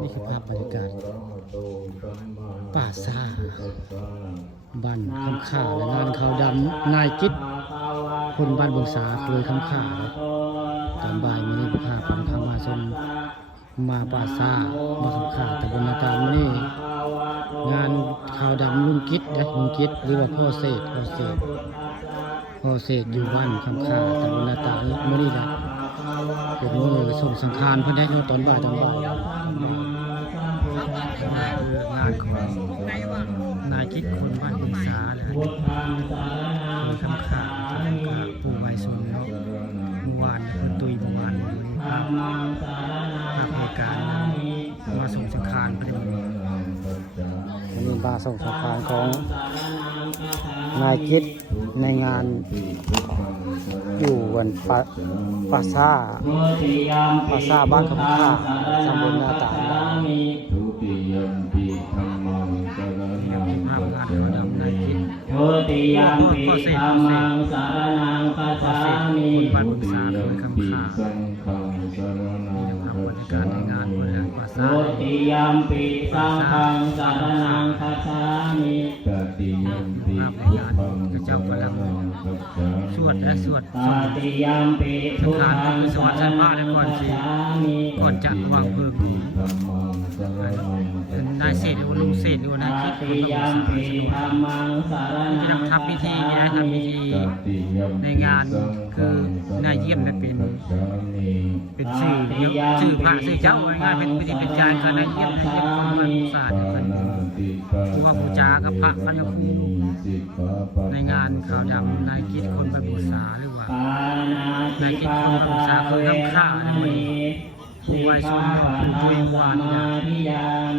นี่คือภาพบรรยากาศป่าซ่าบ้านคำข่าและงานขาวดำนายจิตคนบ้านบุงสาเคยคำข่าตอนบ่ายมีนี่พาพันคำมาชมมาป่าซ่ามาคำข่าแต่บรรยากาศนี่งานขาวดำลุงกิจนะลุงกิจหรือว่าพ่อเศษอยู่บ้านคำข่าแต่บรรยากาศมื่อนี้นะเป็นมือส่งสังขารเพื่อนได้ตอนบ่ายงานของนายคิดคนบ้านบุงสาเลยมีคำข่าปูไวซุนเนาะเมื่อวานคือตุยเมื่อวานภาพเหตุการณ์มาส่งสังขารไปเลยวันนี้มาส่งสังขารของนายคิดในงานอยู่วันปาซ่าบ้านคำข่าตำบลนาตาลภาพงานขาวดำนายคิดพ่อเศษคนบ้านบุงสาเคยคำข่าบรรยากาศในงานบริหารปาซ่าภาพในงานกระเจ้ากำลังสวดสังขารคือสวดชั้นพระและก่อนจะวางเพลิงนายเศษหรือลุงเศษหรือนายคิดคนบ้านบุงสาจะทำพิธีในงานคือนายเยี่ยมและเป็นชื่อพระชื่อเจ้าง่ายเป็นพิธีเป็นการคือนายเยี่ยมคนบ้านบุงสาเป็นผู้ว่าบูชากับพระพันครูในงานขาวดำนายคิดคนบ้านบุงสาหรือว่านายคิดคนบ้านบุงสาเคยทำข่าในวันนี้ผู้ไว้ชมผู้ช่วยวาน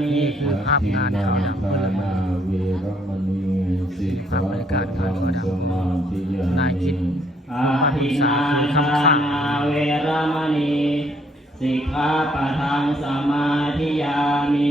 นี่คือภาพงานขาวดำภาพบรรยากาศงานขาวดำนายคิดบ้านบุงสาคือคำข่าเวรมณีสิกขาปะทังสมาธิยามิ